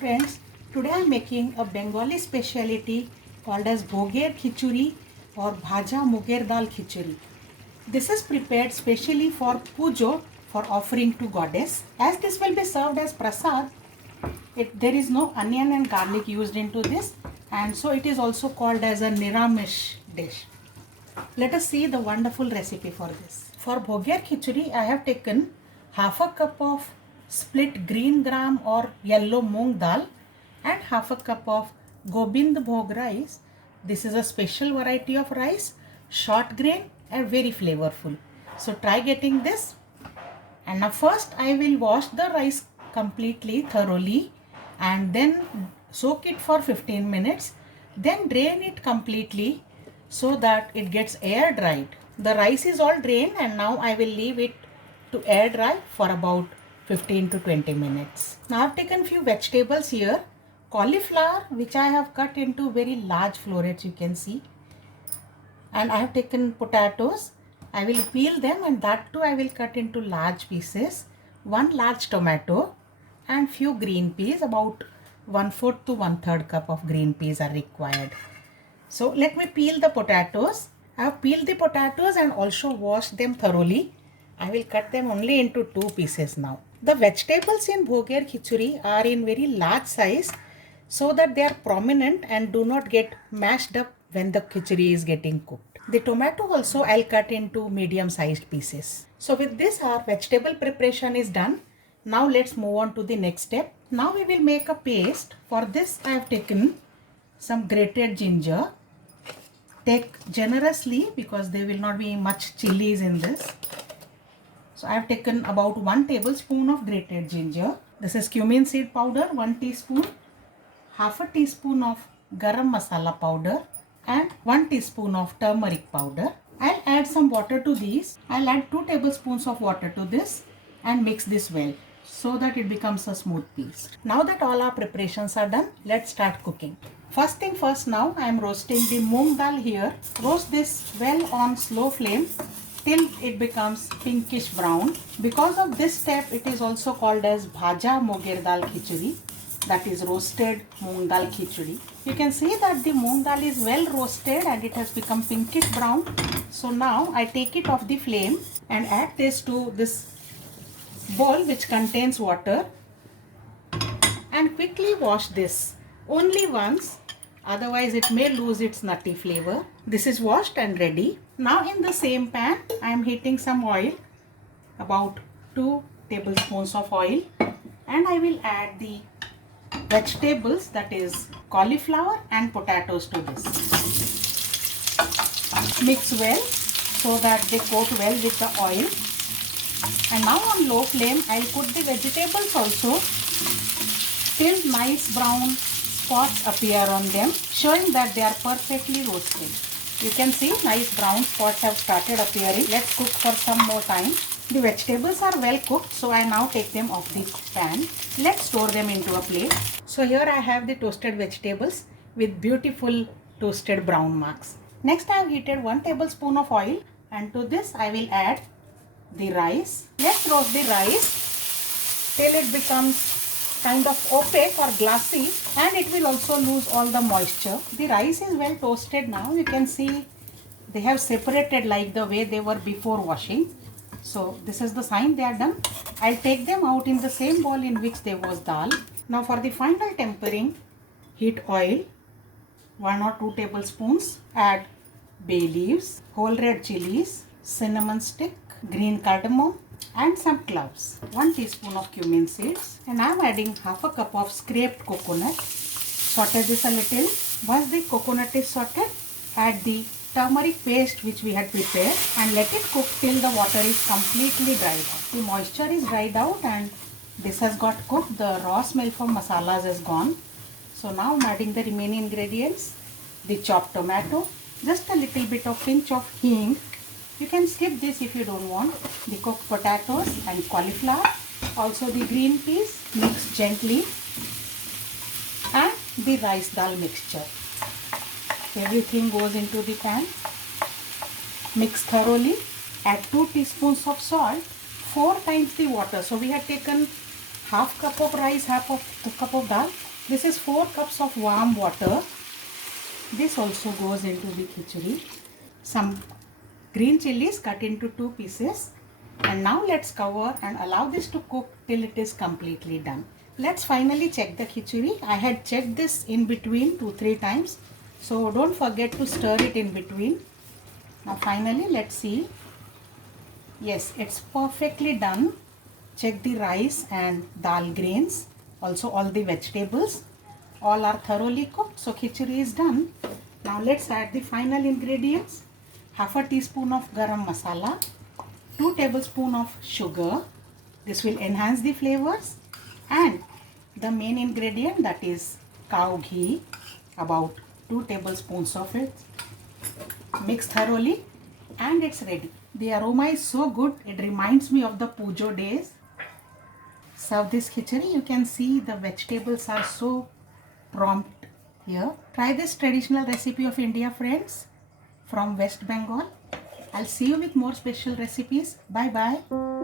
friends, today I am making a Bengali speciality called as Bhoger Khichuri or Bhaja Muger Dal Khichuri. This is prepared specially for pujo, for offering to goddess. As this will be served as prasad, there is no onion and garlic used into this, and so it is also called as a Niramish dish. Let us see the wonderful recipe for this. For Bhoger Khichuri, I have taken half a cup of split green gram or yellow moong dal and half a cup of Gobind Bhog rice. This is a special variety of rice, short grain and very flavorful. So try getting this. And now first I will wash the rice completely thoroughly and then soak it for 15 minutes. Then drain it completely so that it gets air dried. The rice is all drained and now I will leave it to air dry for about 15 to 20 minutes. Now I have taken few vegetables here. Cauliflower, which I have cut into very large florets, you can see. And I have taken potatoes. I will peel them and that too I will cut into large pieces. One large tomato and few green peas, about 1/4 to 1/3 cup of green peas are required. So let me peel the potatoes. I have peeled the potatoes and also washed them thoroughly. I will cut them only into 2 pieces now. The vegetables in Bhoger Khichuri are in very large size so that they are prominent and do not get mashed up when the khichuri is getting cooked. The tomato also I'll cut into medium sized pieces. So with this our vegetable preparation is done. Now let's move on to the next step. Now we will make a paste. For this I have taken some grated ginger. Take generously because there will not be much chilies in this. So I have taken about 1 tablespoon of grated ginger. This is cumin seed powder, 1 teaspoon, half a teaspoon of garam masala powder and 1 teaspoon of turmeric powder. I'll add some water to these. I'll add 2 tablespoons of water to this and mix this well so that it becomes a smooth paste. Now that all our preparations are done, let's start cooking. First thing first, now I am roasting the moong dal here. Roast this well on slow flame till it becomes pinkish brown. Because of this step, it is also called as Bhaja Muger Dal Khichuri, that is roasted moong dal khichuri. You can see that the moong dal is well roasted and it has become pinkish brown. So now I take it off the flame and add this to this bowl which contains water and quickly wash this only once, otherwise it may lose its nutty flavor. This is washed and ready. Now in the same pan I am heating some oil, about 2 tablespoons of oil, and I will add the vegetables, that is cauliflower and potatoes, to this. Mix well so that they coat well with the oil. And now on low flame I will put the vegetables also till nice brown spots appear on them, showing that they are perfectly roasted. You can see nice brown spots have started appearing. Let's cook for some more time. The vegetables are well cooked, so I now take them off the pan. Let's store them into a plate. So here I have the toasted vegetables with beautiful toasted brown marks. Next I have heated 1 tablespoon of oil and to this I will add the rice. Let's roast the rice till it becomes kind of opaque or glassy and it will also lose all the moisture. The rice is well toasted now. You can see they have separated like the way they were before washing. So this is the sign they are done. I'll take them out in the same bowl in which there was dal. Now for the final tempering, heat oil, 1 or 2 tablespoons. Add bay leaves, whole red chilies, cinnamon stick, green cardamom and some cloves, 1 teaspoon of cumin seeds, and I am adding half a cup of scraped coconut. Saute this a little. Once the coconut is sauteed, add the turmeric paste which we had prepared and let it cook till the water is completely dried out. The moisture is dried out and this has got cooked. The raw smell from masalas is gone. So now I am adding the remaining ingredients, the chopped tomato, just a little bit of pinch of hing. You can skip this if you don't want. The cooked potatoes and cauliflower, also the green peas, mix gently, and the rice dal mixture. Everything goes into the pan. Mix thoroughly. Add 2 teaspoons of salt, 4 times the water. So we had taken half cup of rice, half of the cup of dal. This is 4 cups of warm water. This also goes into the khichdi. Some green chilies cut into 2 pieces. And now let's cover and allow this to cook till it is completely done. Let's finally check the khichdi. I had checked this in between 2-3 times. So don't forget to stir it in between. Now finally let's see. Yes, it's perfectly done. Check the rice and dal grains. Also all the vegetables. All are thoroughly cooked. So khichdi is done. Now let's add the final ingredients. Half a teaspoon of garam masala. 2 tablespoons of sugar. This will enhance the flavors. And the main ingredient, that is cow ghee. About 2 tablespoons of it. Mix thoroughly and it's ready. The aroma is so good, it reminds me of the Pujo days. Serve this khichdi. You can see the vegetables are so prompt here. Try this traditional recipe of India, friends, from West Bengal. I'll see you with more special recipes. Bye bye.